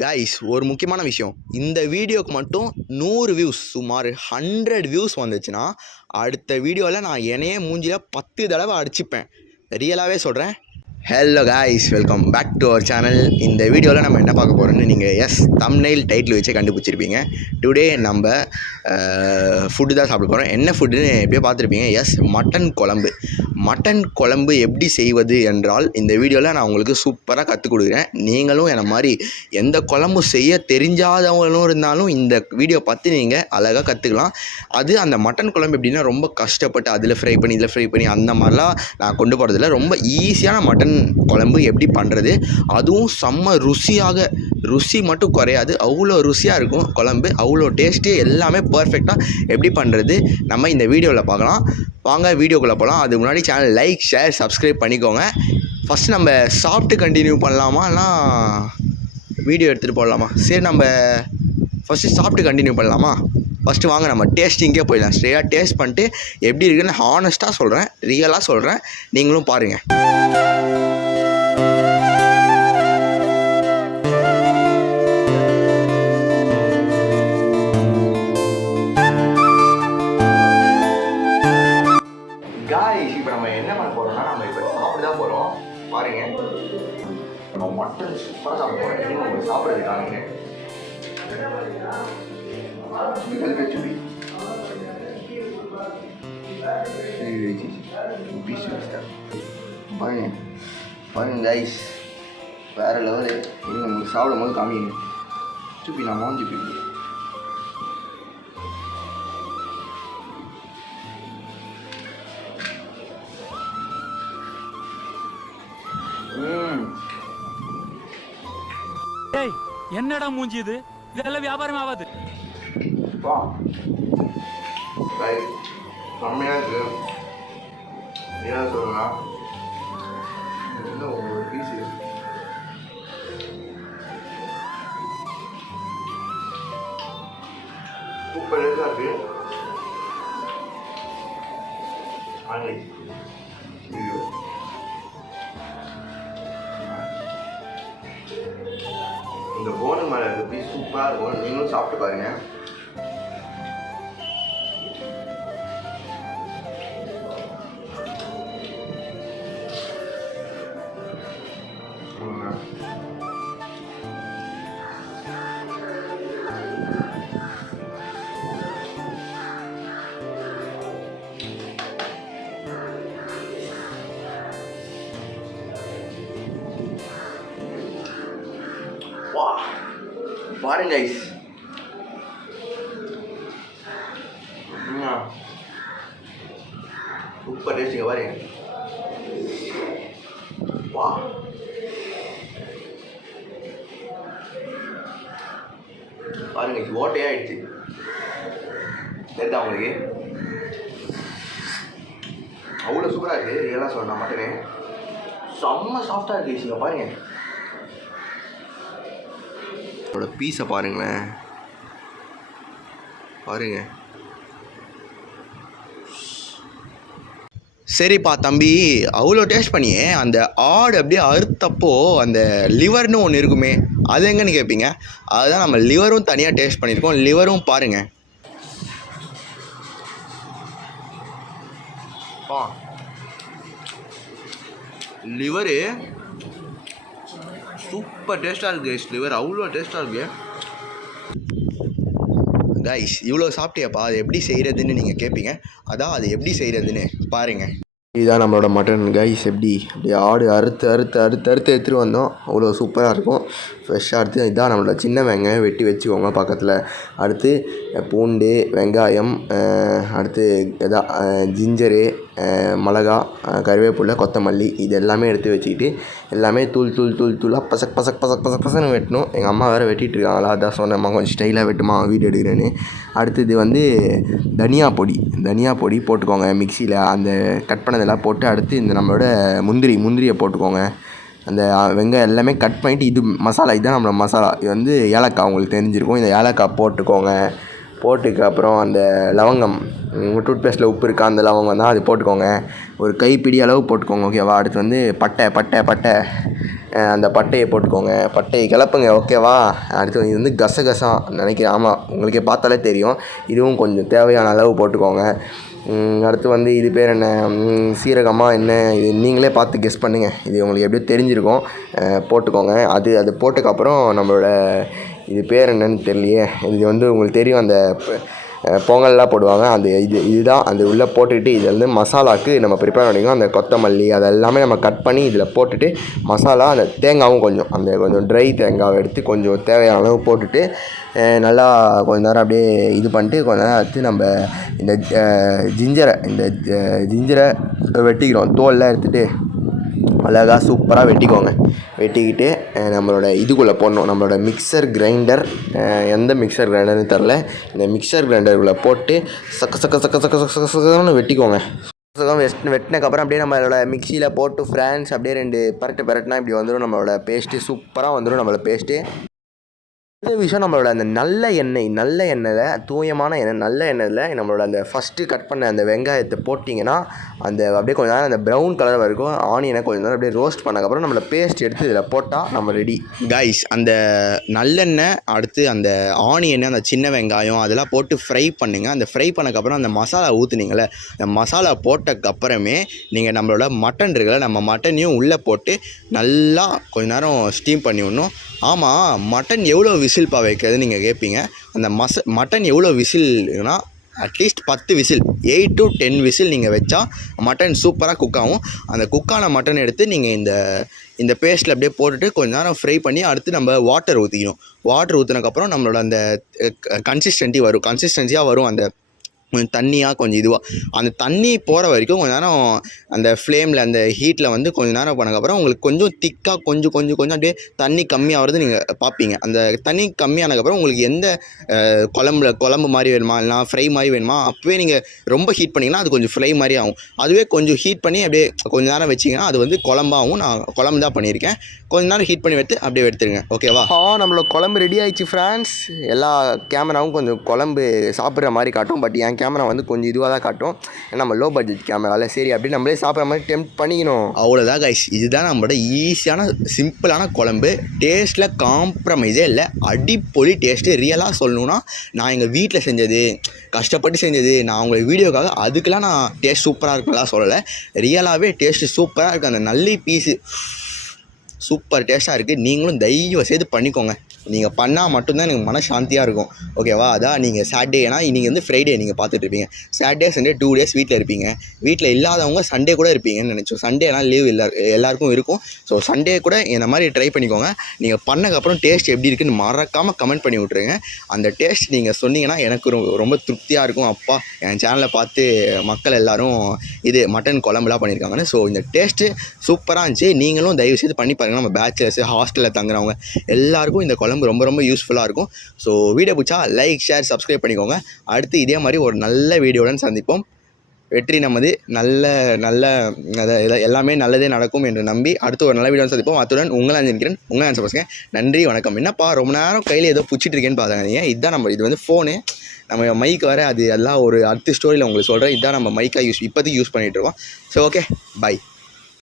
Guys ஒரு முக்கியமான விஷயம், இந்த வீடியோக்கு மட்டும் 100 வியூஸ், சுமார் 100 வியூஸ் வந்துச்சுன்னா அடுத்த வீடியோவில் நான் என்னையே மூஞ்சியில் 10 தடவை அடிச்சுப்பேன். ரியலாகவே சொல்கிறேன். Hello guys, welcome back to our channel. இந்த வீடியோவில் நம்ம என்ன பார்க்க போகிறோம்னு நீங்கள் தம்ப்நெயில் டைட்டில் வச்சு கண்டுபிடிச்சிருப்பீங்க. டுடே நம்ம ஃபுட்டு தான் சாப்பிட போகிறோம். என்ன ஃபுட்டுன்னு எப்படியோ பார்த்துருப்பீங்க. மட்டன் குழம்பு. மட்டன் குழம்பு எப்படி செய்வது என்றால் இந்த வீடியோவில் நான் உங்களுக்கு சூப்பராக கற்றுக் கொடுக்குறேன். நீங்களும் என்னை மாதிரி எந்த குழம்பு செய்ய தெரிஞ்சாதவங்களும் இருந்தாலும் இந்த வீடியோ பார்த்து நீங்கள் அழகாக கற்றுக்கலாம். அது அந்த மட்டன் குழம்பு எப்படின்னா ரொம்ப கஷ்டப்பட்டு அதில் ஃப்ரை பண்ணி இதில் ஃப்ரை பண்ணி அந்த மாதிரிலாம் நான் கொண்டு போகிறதில்ல. ரொம்ப ஈஸியான மட்டன் குழம்பு எப்படி பண்ணுறது, அதுவும் செம்ம ருசி மட்டும் குறையாது, அவ்வளோ ருசியாக இருக்கும் குழம்பு, அவ்வளோ டேஸ்ட்டு, எல்லாமே பர்ஃபெக்டாக எப்படி பண்ணுறது நம்ம இந்த வீடியோவில் பார்க்கலாம். வாங்க வீடியோக்குள்ளே போகலாம். அதுக்கு முன்னாடி சேனல் லைக், ஷேர், சப்ஸ்கிரைப் பண்ணிக்கோங்க. ஃபஸ்ட்டு நம்ம சாப்பிட்டு கண்டினியூ பண்ணலாமா, இல்லைனா வீடியோ எடுத்துகிட்டு போடலாமா? சரி, நம்ம ஃபஸ்ட்டு சாப்பிட்டு கண்டினியூ பண்ணலாமா? ஃபஸ்ட்டு வாங்க நம்ம டேஸ்டிங்கே போயிடலாம். ஸ்ட்ரெயிட்டாக டேஸ்ட் பண்ணிட்டு எப்படி இருக்குன்னு ஹானஸ்ட்டாக சொல்கிறேன், ரியலாக சொல்கிறேன், நீங்களும் பாருங்கள். காய்ஸ், இப்போ நம்ம என்ன பண்ண போகிறோம்னா, நம்ம இப்போ சாப்பிட தான் போகிறோம். பாருங்கள், நம்ம மட்டன் சூப்பராக சாப்பிட போகிறோம். எப்படி நம்ம சாப்பிட்றதுக்கானுங்க பாருங்க கைஸ், வேறு லெவலு. நீங்கள் உங்களுக்கு சாப்பிடும் போது காமிங்க. சுப்பி நான் மாஞ்சி போய் என்னடா மூஞ்சி இது? இதெல்லாம் வியாபாரம் ஆகாது. செம்மையாக இருக்குது. என்ன சொல்லுங்கண்ணா, ஒரு பீஸு சூப்பர் டேஸ்டாக இருக்குது. இந்த போனு மேலே இருக்க பீஸ் சூப்பராக இருக்கும். நீங்களும் சாப்பிட்டு பாருங்கள். பாருங்க ஐஸ், சூப்பர் டேஸ்டிங்க. பாருங்க, வா பாருங்க, இது ஓட்டையாக ஆயிடுச்சு. தெரியுதா உங்களுக்கு? அவ்வளோ சூப்பராக இருக்குது. ரியலாக சொல்லணும், மட்டனே செம்ம சாஃப்டாக இருக்குது. ஐஸுங்க பாருங்க, அதோட பீஸை பாருங்களேன். பாருங்க. சரிப்பா தம்பி, அவ்வளோ டேஸ்ட் பண்ணியே அந்த ஆடு அப்படியே அறுத்தப்போ அந்த லிவர்னு ஒன்று இருக்குமே, அது எங்கன்னு கேட்பீங்க. அதுதான் நம்ம லிவரும் தனியாக டேஸ்ட் பண்ணியிருக்கோம். லிவரும் பாருங்கள். லிவரு சூப்பர் டேஸ்ட்டாக இருக்குது. லிவர் அவ்வளோ டேஸ்ட்டாக இருக்குது. கைஸ், இவ்வளோ சாப்பிட்டியாப்பா, அது எப்படி செய்கிறதுன்னு நீங்கள் கேட்பீங்க. அதான் அது எப்படி செய்கிறதுன்னு பாருங்கள். இதுதான் நம்மளோட மட்டன் கைஸ். அப்படியே ஆடு அறுத்து எடுத்துகிட்டு வந்தோம். அவ்வளோ சூப்பராக இருக்கும், ஃப்ரெஷ்ஷாக எடுத்து. இதுதான் நம்மளோட சின்ன வெங்காயம், வெட்டி வச்சுக்கோங்க பக்கத்தில். அடுத்து பூண்டு, வெங்காயம், அடுத்து ஜிஞ்சரு, மிளகா, கருவேப்பிலை, கொத்தமல்லி, இது எல்லாமே எடுத்து வச்சுக்கிட்டு எல்லாமே தூளாக பசன்னு வெட்டணும். எங்கள் அம்மா வேறு வெட்டிகிட்ருக்காங்களா, அதான் சொன்னேம்மா கொஞ்சம் ஸ்டைலாக வெட்டுமா, வீடியோ எடுக்கிறேன்னு. அடுத்தது தனியா பொடி போட்டுக்கோங்க மிக்சியில். அந்த கட் பண்ணதெல்லாம் போட்டு அடுத்து இந்த நம்மளோட முந்திரியை போட்டுக்கோங்க. அந்த வெங்காயம் எல்லாமே கட் பண்ணிவிட்டு, இது மசாலா, இதுதான் நம்மளோட மசாலா. இது ஏலக்காய், உங்களுக்கு தெரிஞ்சிருக்கும். இந்த ஏலக்காய் போட்டுக்கோங்க. போட்டுக்கு அப்புறம் அந்த லவங்கம், டூத் பேஸ்ட்டில் உப்பு இருக்கா, அந்த லவங்கம் தான், அது போட்டுக்கோங்க. ஒரு கைப்பிடி அளவு போட்டுக்கோங்க, ஓகேவா? அடுத்து பட்டை அந்த பட்டையை போட்டுக்கோங்க, பட்டையை கிளப்புங்க. ஓகேவா? அடுத்து இது வந்து கசகசா நினைக்கிறேன். ஆமாம், உங்களுக்கே பார்த்தாலே தெரியும். இதுவும் கொஞ்சம் தேவையான அளவு போட்டுக்கோங்க. அடுத்து வந்து இது பேர் என்ன, சீரகமா என்ன, இது நீங்களே பார்த்து கெஸ் பண்ணுங்கள். இது உங்களுக்கு எப்படியும் தெரிஞ்சிருக்கும். போட்டுக்கோங்க. அது போட்டதுக்கப்புறம் நம்மளோட இது பேர் என்னன்னு தெரியலையே, இது வந்து உங்களுக்கு தெரியும், அந்த பொங்கல்லாம் போடுவாங்க, அந்த இதுதான் அது உள்ளே போட்டுக்கிட்டு இது வந்து மசாலாவுக்கு நம்ம ப்ரிப்பேர் பண்ணிக்கணும். அந்த கொத்தமல்லி அதெல்லாமே நம்ம கட் பண்ணி இதில் போட்டுட்டு மசாலா, அந்த தேங்காயும் கொஞ்சம் ட்ரை தேங்காவை எடுத்து கொஞ்சம் தேவையான அளவு போட்டுட்டு நல்லா கொஞ்ச நேரம் அப்படியே இது பண்ணிட்டு கொஞ்ச நேரம் அடுத்து நம்ம இந்த ஜிஞ்சரை வெட்டிக்கிறோம். தோல்லாம் எடுத்துகிட்டு அழகாக சூப்பராக வெட்டிக்கிட்டு நம்மளோட இதுக்குள்ளே போடணும். நம்மளோட மிக்சர் கிரைண்டர், எந்த மிக்சர் கிரைண்டர்னு தெரில, இந்த மிக்சர் கிரைண்டருக்குள்ளே போட்டு சக்கன்னு வெட்டிக்கோங்க. வெட்டினதுக்கப்புறம் அப்படியே நம்மளோட மிக்சியில் போட்டு ஃப்ரான்ஸ் அப்படியே 2 பரட்டுனா இப்படி வந்துடும் நம்மளோட பேஸ்ட்டு. சூப்பராக வந்துடும் நம்மளோட பேஸ்ட்டு. இந்த விஷயம் நம்மளோட அந்த நல்ல எண்ணெயில், தூயமான எண்ணெய், நல்ல எண்ணெயில் நம்மளோட அந்த ஃபஸ்ட்டு கட் பண்ண அந்த வெங்காயத்தை போட்டிங்கன்னா அந்த அப்படியே கொஞ்சம் நேரம் அந்த ப்ரௌன் கலர் வரைக்கும் ஆனியனை கொஞ்சம் நேரம் அப்படியே ரோஸ்ட் பண்ணக்கப்புறம் நம்மளோட பேஸ்ட் எடுத்து இதில் போட்டால் நம்ம ரெடி. கைஸ், அந்த நல்லெண்ணெய், அடுத்து அந்த ஆனியன், அந்த சின்ன வெங்காயம் அதெல்லாம் போட்டு ஃப்ரை பண்ணுங்கள். அந்த ஃப்ரை பண்ணக்கப்புறம் அந்த மசாலா ஊற்றுனீங்களே, அந்த மசாலா போட்டக்கப்புறமே நீங்கள் நம்மளோட மட்டன் இருக்குல்ல, நம்ம மட்டனையும் உள்ளே போட்டு நல்லா கொஞ்சம் நேரம் ஸ்டீம் பண்ணி விடணும். ஆமாம், மட்டன் எவ்வளோ விசில்ப்பா வைக்கிறது நீங்கள் கேட்பீங்க. அந்த மட்டன் எவ்வளோ விசில்னா அட்லீஸ்ட் 10 விசில், 8 to 10 விசில் நீங்கள் வச்சா மட்டன் சூப்பராக குக் ஆகும். அந்த குக்கான மட்டன் எடுத்து நீங்கள் இந்த பேஸ்ட்டில் அப்படியே போட்டுட்டு கொஞ்சம் நேரம் ஃப்ரை பண்ணி அடுத்து நம்ம வாட்டர் ஊற்றிக்கணும். வாட்டர் ஊற்றினதுக்கப்புறம் நம்மளோட அந்த கன்சிஸ்டன்சியாக வரும். அந்த கொஞ்சம் தண்ணியாக கொஞ்சம் இதுவாக அந்த தண்ணி போகிற வரைக்கும் கொஞ்சம் நேரம் அந்த ஃப்ளேமில் அந்த ஹீட்டில் வந்து கொஞ்சம் நேரம் பண்ணக்கப்புறம் உங்களுக்கு கொஞ்சம் திக்காக கொஞ்சம் அப்படியே தண்ணி கம்மியாகிறது நீங்கள் பார்ப்பீங்க. அந்த தண்ணி கம்மியானதுக்கப்புறம் உங்களுக்கு எந்த குழம்பு மாதிரி வேணுமா இல்லைனா ஃப்ரை மாதிரி வேணுமா, அப்போவே நீங்கள் ரொம்ப ஹீட் பண்ணிங்கன்னா அது கொஞ்சம் ஃப்ரை மாதிரி ஆகும். அதுவே கொஞ்சம் ஹீட் பண்ணி அப்படியே கொஞ்சம் நேரம் வச்சிங்கன்னா அது வந்து குழம்பாகவும். நான் குழம்பு தான் பண்ணியிருக்கேன். கொஞ்சம் நேரம் ஹீட் பண்ணி அப்படியே எடுத்துருங்க. ஓகேவா? நம்மளோட குழம்பு ரெடி ஆகிடுச்சு ஃப்ரெண்ட்ஸ். எல்லா கேமராவும் கொஞ்சம் குழம்பு சாப்பிட்ற மாதிரி காட்டும், பட் என் கேமரா வந்து கொஞ்சம் இதுவாக தான் காட்டும். ஏன்னா நம்ம லோ பட்ஜெட் கேமராவில் சரி அப்படி நம்மளே சாப்பிட்ற மாதிரி டெம்ப்ட் பண்ணிக்கணும். அவ்வளோதான் கைஸ், இதுதான் நம்மளோட ஈஸியான சிம்பிளான குழம்பு. டேஸ்ட்டில் காம்ப்ரமைஸே இல்லை, அடிப்பொலி டேஸ்ட்டு. ரியலாக சொல்லணுன்னா நான் எங்கள் வீட்டில் செஞ்சது, கஷ்டப்பட்டு செஞ்சது, நான் உங்களை வீடியோக்காக அதுக்கெலாம் நான் டேஸ்ட் சூப்பராக இருக்குலாம் சொல்லலை. ரியலாகவே டேஸ்ட்டு சூப்பராக இருக்குது. அந்த நல்லி பீஸு சூப்பர் டேஸ்ட்டாக இருக்குது. நீங்களும் தயவு செய்து பண்ணிக்கோங்க. நீங்கள் பண்ணால் மட்டும்தான் எனக்கு மனசாந்தியாக இருக்கும். ஓகேவா? அதான் நீங்கள் சாட்டர்டே, ஏன்னா இன்றைக்கி வந்து ஃப்ரைடே நீங்கள் பார்த்துட்ருப்பீங்க. சாட்டர்டே சண்டே 2 டேஸ் வீட்டில் இருப்பீங்க. வீட்டில் இல்லாதவங்க சண்டே கூட இருப்பீங்கன்னு நினச்சோம். சண்டேலாம் லீவ் எல்லாருக்கும் இருக்கும். ஸோ சண்டே கூட இந்த மாதிரி ட்ரை பண்ணிக்கோங்க. நீங்கள் பண்ணக்கப்புறம் டேஸ்ட் எப்படி இருக்குன்னு மறக்காமல் கமெண்ட் பண்ணி விட்ருங்க. அந்த டேஸ்ட் நீங்கள் சொன்னீங்கன்னா எனக்கு ரொம்ப திருப்தியாக இருக்கும். அப்பா, என் சேனலில் பார்த்து மக்கள் எல்லோரும் இது மட்டன் குழம்புலாம் பண்ணியிருக்காங்கன்னு. ஸோ இந்த டேஸ்ட்டு சூப்பராக இருந்துச்சு. நீங்களும் தயவுசெய்து பண்ணி பாருங்கள். நம்ம பேச்சுலர்ஸு, ஹாஸ்டலில் தங்குறவங்க எல்லாருக்கும் இந்த குழம்பு ரொம்ப யூஸ்ஃபுல்லாக இருக்கும். ஸோ வீடியோ பிடிச்சா லைக், ஷேர், சப்ஸ்கிரைப் பண்ணிக்கோங்க. அடுத்து இதே மாதிரி ஒரு நல்ல வீடியோவுடன் சந்திப்போம். வெற்றி நமது. எல்லாமே நல்லதே நடக்கும் என்று நம்பி அடுத்து ஒரு நல்ல வீடியோ சந்திப்போம். அத்துடன் உங்களை நினைக்கிறேன். உங்களை ஆன்சர் பசங்க. நன்றி, வணக்கம். என்னப்பா ரொம்ப நேரம் கையில் ஏதோ பிடிச்சிட்டு இருக்கேன்னு பார்த்தாங்க. இதுதான் இது வந்து ஃபோனு, நம்ம மைக் வர அது எல்லாம் ஒரு அடுத்த ஸ்டோரியில் உங்களுக்கு சொல்கிறேன். இதுதான் நம்ம மைக்காக இப்போதைக்கு யூஸ் பண்ணிகிட்டு இருக்கோம். So okay, by.